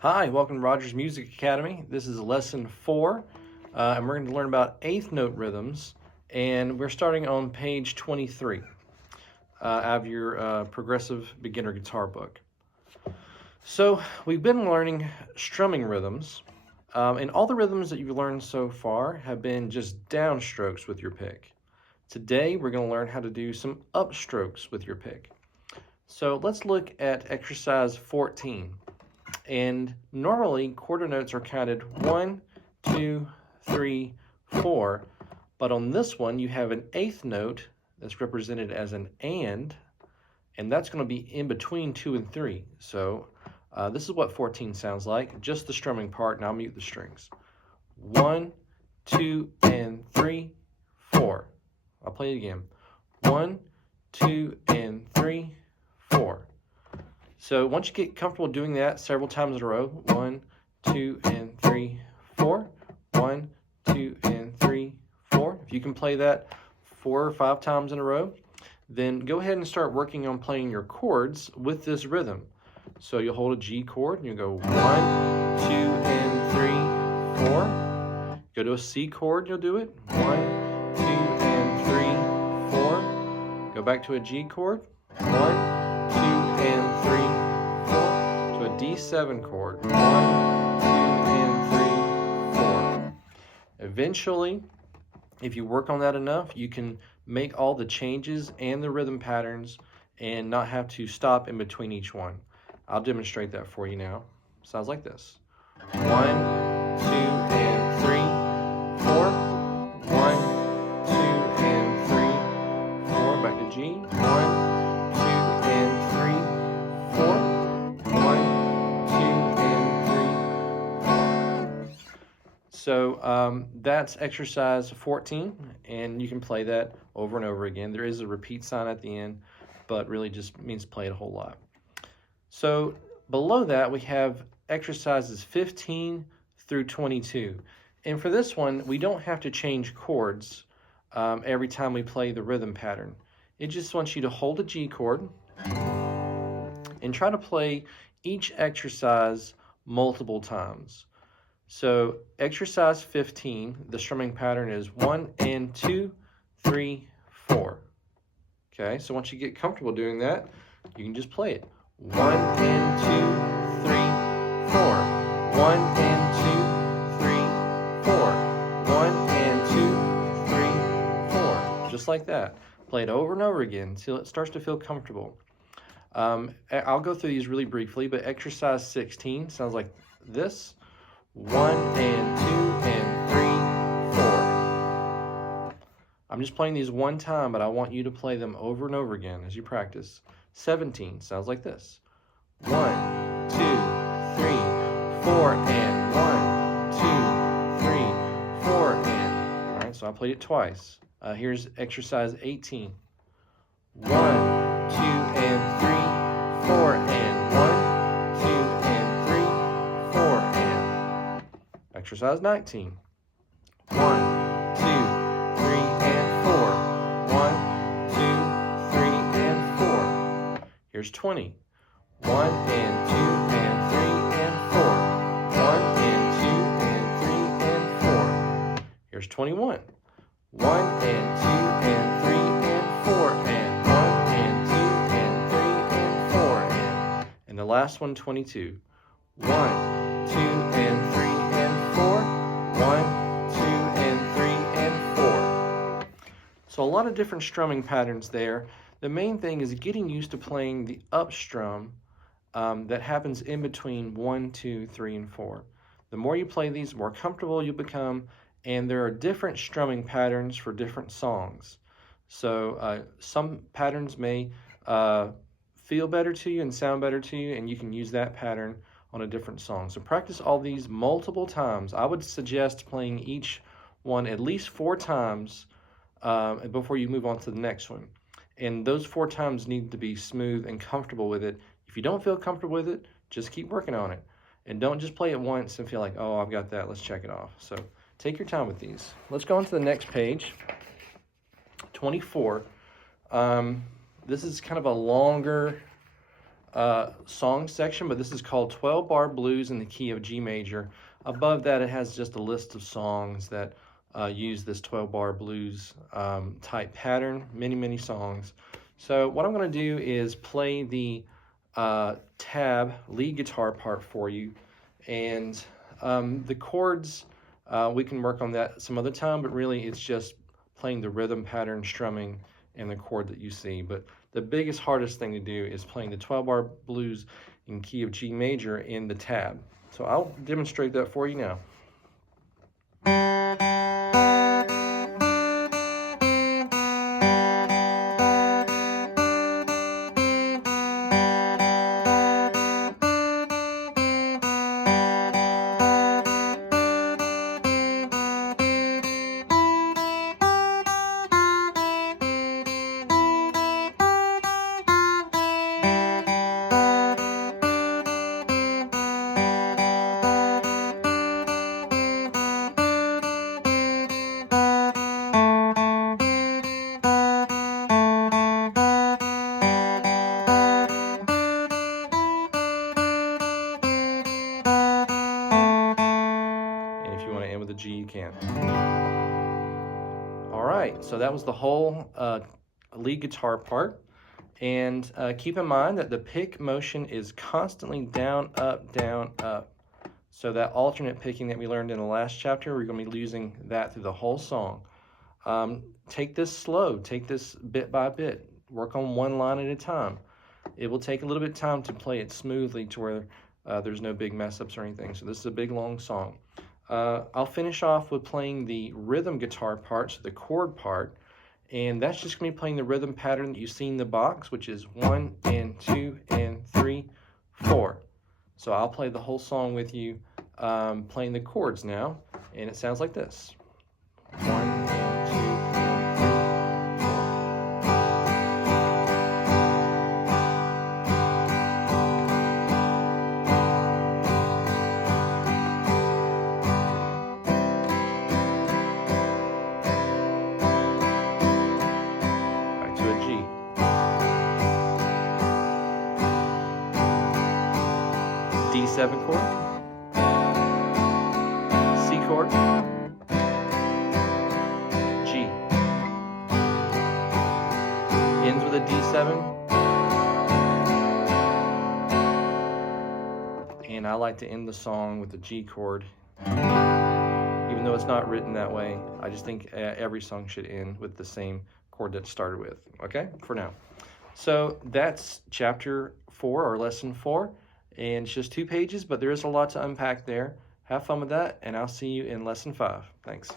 Hi, welcome to Rogers Music Academy. This is lesson 4, and we're going to learn about eighth note rhythms, and we're starting on page 23 out of your progressive beginner guitar book. So we've been learning strumming rhythms, and all the rhythms that you've learned so far have been just downstrokes with your pick. Today we're going to learn how to do some upstrokes with your pick. So let's look at exercise 14. And normally quarter notes are counted 1, 2, 3, 4. But on this one, you have an eighth note that's represented as an and that's going to be in between 2 and 3. So this is what 14 sounds like, just the strumming part, and I'll mute the strings. 1, 2, and 3, 4. I'll play it again. 1, 2, and 3, 4. So once you get comfortable doing that several times in a row, 1, 2, and 3, 4, 1, 2, and 3, 4. If you can play that 4 or 5 times in a row, then go ahead and start working on playing your chords with this rhythm. So you'll hold a G chord and you go 1, 2, and 3, 4. Go to a C chord, you'll do it. 1, 2, and 3, 4. Go back to a G chord. 1, 2, and 3, 4. To a D7 chord. 1, 2, and 3, 4. Eventually, if you work on that enough, you can make all the changes and the rhythm patterns and not have to stop in between each one. I'll demonstrate that for you now. Sounds like this. 1, 2, and 3, 4. 1, 2, and 3, 4. Back to G. 1, 2, and 3, 4. 1, 2, and 3, 4. So that's exercise 14, and you can play that over and over again. There is a repeat sign at the end, but really just means play it a whole lot. So below that, we have exercises 15 through 22. And for this one, we don't have to change chords every time we play the rhythm pattern. It just wants you to hold a G chord and try to play each exercise multiple times. So exercise 15, the strumming pattern is 1 and 2, 3, 4. Okay, so once you get comfortable doing that, you can just play it. 1 and 2, 3, 4. 1 and 2, 3, 4. 1 and 2, 3, 4. Just like that. Play it over and over again until it starts to feel comfortable. I'll go through these really briefly, but exercise 16 sounds like this. 1 and 2 and 3, 4. I'm just playing these one time, but I want you to play them over and over again as you practice. 17 sounds like this. 1, 2, 3, 4, and 1, 2, 3, 4, and. All right, so I played it twice. Here's exercise 18. 1, 2, and 3, 4, and 1, 2, and 3, 4, and. Exercise 19. 1, 2, 3, and 4. 1, 2, 3, and 4. Here's 20. 1 and 2 and 3 and 4. 1 and 2 and 3 and 4. Here's 21. 1 and 2 and 3 and 4 and 1 and 2 and 3 and 4 and the last one, 22. 1, 2 and 3 and 4. 1, 2 and 3 and 4. So a lot of different strumming patterns there. The main thing is getting used to playing the up strum that happens in between 1, 2, 3, and 4. The more you play these, the more comfortable you become, and there are different strumming patterns for different songs. So some patterns may feel better to you and sound better to you, and you can use that pattern on a different song. So practice all these multiple times. I would suggest playing each one at least 4 times before you move on to the next one. And those 4 times need to be smooth and comfortable with it. If you don't feel comfortable with it, just keep working on it. And don't just play it once and feel like, oh, I've got that, let's check it off. So take your time with these. Let's go on to the next page, 24. This is kind of a longer song section, but this is called 12-bar blues in the key of G major. Above that, it has just a list of songs that use this 12-bar blues type pattern, many songs. So what I'm going to do is play the tab lead guitar part for you, and the chords, we can work on that some other time, but really it's just playing the rhythm pattern, strumming, and the chord that you see. But the biggest, hardest thing to do is playing the 12-bar blues in key of G major in the tab. So I'll demonstrate that for you now. With a G, you can. All right, so that was the whole lead guitar part. And keep in mind that the pick motion is constantly down, up. So that alternate picking that we learned in the last chapter, we're going to be using that through the whole song. Take this slow, take this bit by bit. Work on one line at a time. It will take a little bit of time to play it smoothly to where there's no big mess ups or anything. So this is a big, long song. I'll finish off with playing the rhythm guitar part, so the chord part, and that's just going to be playing the rhythm pattern that you see in the box, which is 1 and 2 and 3, 4. So I'll play the whole song with you, playing the chords now, and it sounds like this. 1 and 2 and 3, 4. D7 chord, C chord, G. Ends with a D7. And I like to end the song with the G chord. Even though it's not written that way, I just think every song should end with the same chord that it started with, okay, for now. So that's chapter 4 or lesson 4. And it's just 2 pages, but there is a lot to unpack there. Have fun with that, and I'll see you in lesson 5. Thanks.